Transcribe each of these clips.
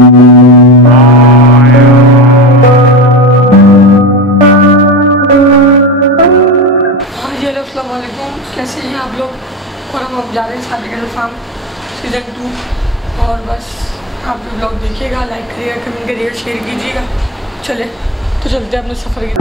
अस्सलाम वालेकुम, कैसे हैं आप लोग। और हम अब जा रहे हैं साबरी का फार्म सीज़न 2। और बस आप भी ब्लॉग देखिएगा, लाइक करिएगा, कमेंट करिएगा, शेयर कीजिएगा। चले तो चलते हैं अपने सफ़र की।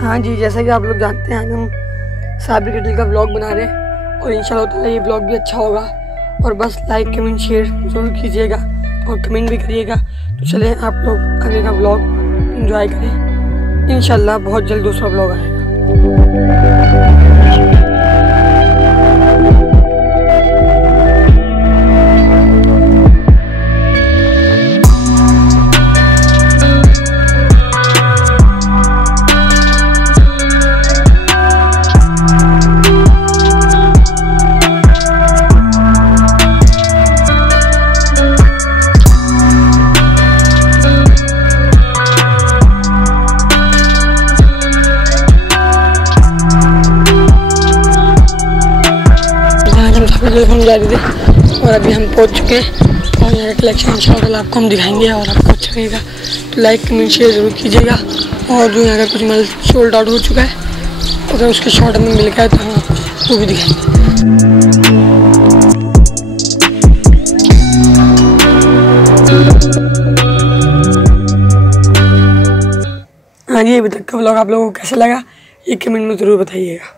हाँ जी, जैसा कि आप लोग जानते हैं आज हम साबरी के दिल का व्लॉग बना रहे हैं और इंशाल्लाह ताला ये व्लॉग भी अच्छा होगा। और बस लाइक कमेंट शेयर ज़रूर कीजिएगा और कमेंट भी करिएगा। तो चलें आप लोग आगे का व्लॉग एंजॉय करें। इंशाल्लाह बहुत जल्द दूसरा व्लॉग आएगा। हम जा रहे थे और अभी हम पहुंच चुके हैं और यहाँ का कलेक्शन इंशाल्लाह आपको हम दिखाएंगे और आपको अच्छा लगेगा तो लाइक कमेंट शेयर ज़रूर कीजिएगा। और जो यहाँ का कुछ माल सोल्ड आउट हो चुका है अगर उसके शॉर्ट में मिल गया तो हम आपको वो भी दिखाएंगे। हाँ जी, अभी तक का व्लॉग आप लोगों को कैसा लगा ये कमेंट में ज़रूर बताइएगा।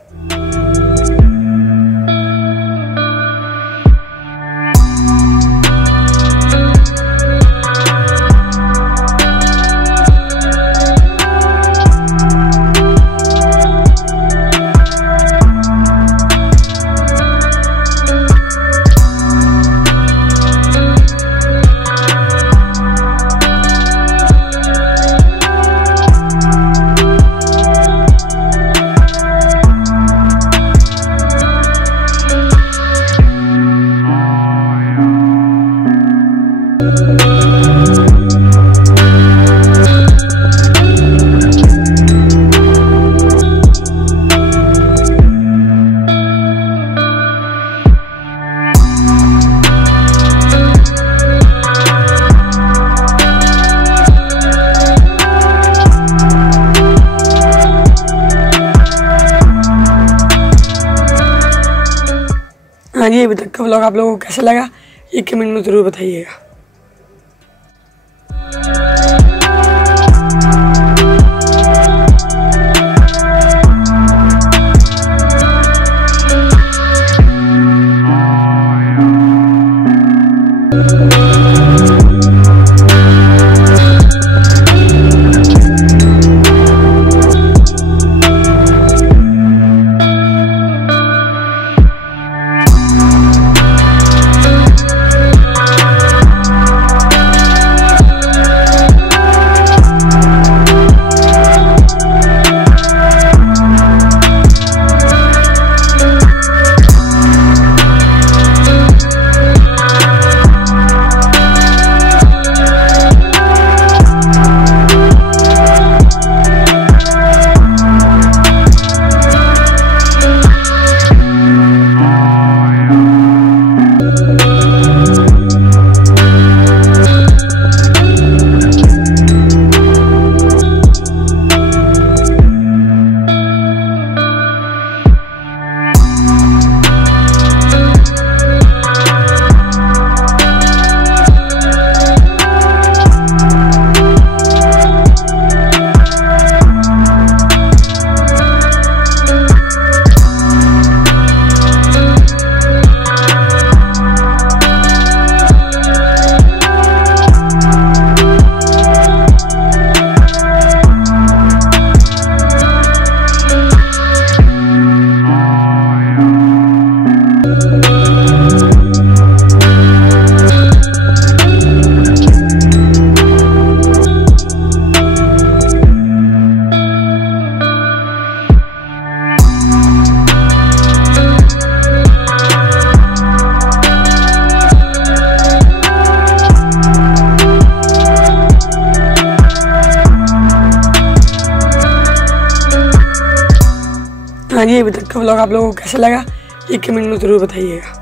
हाँ जी, अभी तक का व्लॉग आप लोगों को कैसा लगा ये कमेंट में ज़रूर बताइएगा। हाँ जी, अभी तक का व्लॉग आप लोगों को कैसा लगा ये कमेंट में ज़रूर बताइएगा।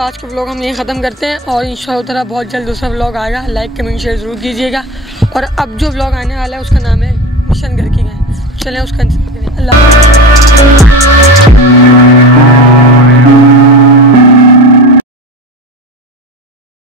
आज का व्लॉग हम यहीं ख़त्म करते हैं और इंशाअल्लाह ताला बहुत जल्द दूसरा व्लॉग आएगा। लाइक कमेंट शेयर ज़रूर कीजिएगा। और अब जो व्लॉग आने वाला है उसका नाम है मिशन घर की गाय। चलें उसका इंतज़ार करें। अल्लाह।